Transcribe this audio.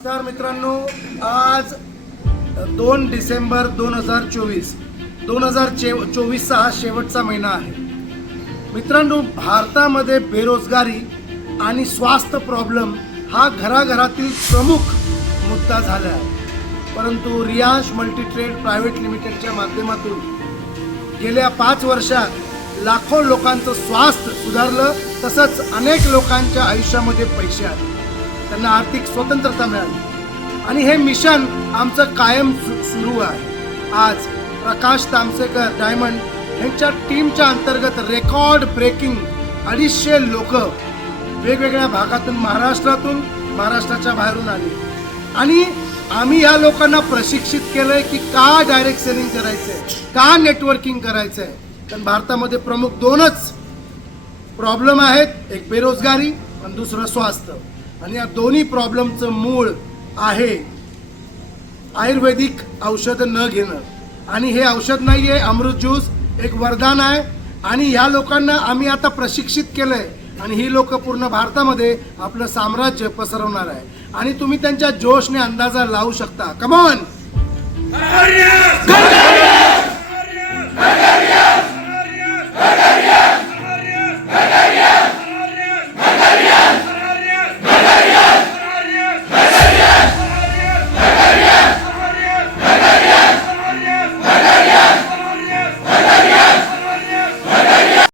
नमस्कार मित्रांनो, आज 2 डिसेंबर 2024 हा शेवटचा महिना आहे. मित्रांनो, भारतामध्ये बेरोजगारी आणि स्वास्थ्य प्रॉब्लेम हा घराघरातील प्रमुख मुद्दा झाला आहे. परंतु रियांश मल्टीट्रेड प्रायव्हेट लिमिटेडच्या माध्यमातून गेल्या 5 वर्षात लाखो लोकांचं स्वास्थ्य सुधारलं, तसंच अनेक लोकांच्या आयुष्यामध्ये पैसे आले, त्यांना आर्थिक स्वतंत्रता मिळाली आणि हे मिशन आमचं कायम सुरू आहे. आज प्रकाश तामसेकर डायमंड यांच्या टीमच्या अंतर्गत रेकॉर्ड ब्रेकिंग 250 लोक वेगवेगळ्या भागातून महाराष्ट्राच्या बाहेरून आले आणि आम्ही या लोकांना प्रशिक्षित केलंय की का डायरेक्ट सेलिंग करायचंय, का नेटवर्किंग करायचंय. कारण भारतामध्ये प्रमुख 2च प्रॉब्लेम आहेत, एक बेरोजगारी आणि दुसरं स्वास्थ्य. आणि या दोन्ही प्रॉब्लेमचं मूळ आहे आयुर्वेदिक औषध न घेणं. आणि हे औषध नाही आहे, अमृत ज्यूस एक वरदान आहे. आणि ह्या लोकांना आम्ही आता प्रशिक्षित केलंय आणि ही लोक पूर्ण भारतामध्ये आपलं साम्राज्य पसरवणार आहे. आणि तुम्ही त्यांच्या जोशने अंदाजा लावू शकता. Come on.